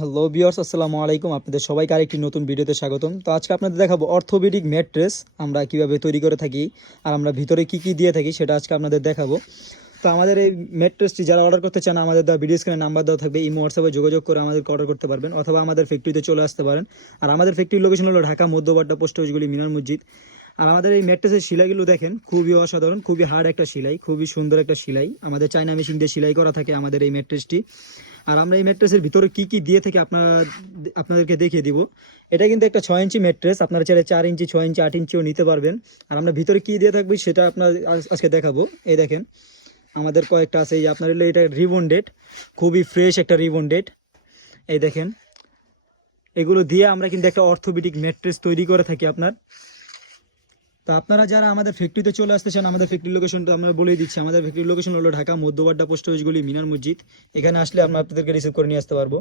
Hello viewers, আসসালামু আলাইকুম। আপনাদের সবাইকে আরেকটি নতুন ভিডিওতে স্বাগতম। তো আজকে আপনাদের দেখাবো অর্থোপেডিক ম্যাট্রেস আমরা কিভাবে তৈরি করে থাকি আর আমরা ভিতরে কি কি দিয়ে থাকি সেটা আজকে আপনাদের দেখাবো। তো আমাদের এই ম্যাট্রেসটি যারা অর্ডার করতে চান, আমাদের দেওয়া ভিডিও স্ক্রিনে নাম্বার দেওয়া থাকবে, ইমো হোয়াটসঅ্যাপে যোগাযোগ করে আমাদেরকে অর্ডার করতে পারবেন, অথবা আমাদের ফ্যাক্টরিতে চলে আসতে পারেন। আর আমাদের ফ্যাক্টরির লোকেশন হলো ঢাকা মধ্যবাড্ডা পোস্ট অফিসগুলি মিনার মসজিদ। আর আমাদের এই ম্যাট্রেসের সেলাইগুলো দেখেন, খুবই অসাধারণ, খুবই হার্ড একটা সেলাই, খুবই সুন্দর একটা সেলাই। আমাদের চায়না মেশিন দিয়ে সেলাই করা থাকে আমাদের এই ম্যাট্রেসটি। আর আমরা এই ম্যাট্রেসের ভিতরে কি কি দিয়ে থাকি আপনাদেরকে দেখিয়ে দিব। এটা কিন্তু একটা 6 ইঞ্চি ম্যাট্রেস, আপনারা চাইলে 4 ইঞ্চি, 6 ইঞ্চি, 8 ইঞ্চিও নিতে পারবেন। আর আমরা ভিতরে কি দিয়ে থাকবে সেটা আজকে দেখাবো। এই দেখেন আমাদের কয়েকটা আছে, এই আপনার হলো এটা রিবন ডেট, খুবই ফ্রেশ একটা রিবন ডেট। এই দেখেন, এগুলো দিয়ে আমরা কিন্তু একটা অর্থোপেডিক ম্যাট্রেস তৈরি করে থাকি আপনার। তো আপনারা যারা আমাদের ফ্যাক্টরিতে চলে আসতে চান, আমাদের ফ্যাক্টরি লোকেশনটা আমরা বলেই দিচ্ছি। আমাদের ফ্যাক্টরি লোকেশন হলো ঢাকা মধ্যবাড্ডা পোস্ট অফিস গলি মিনার মসজিদ। এখানে আসলে আমরা আপনাদেরকে রিসিভ করে নিয়ে আসতে পারবো।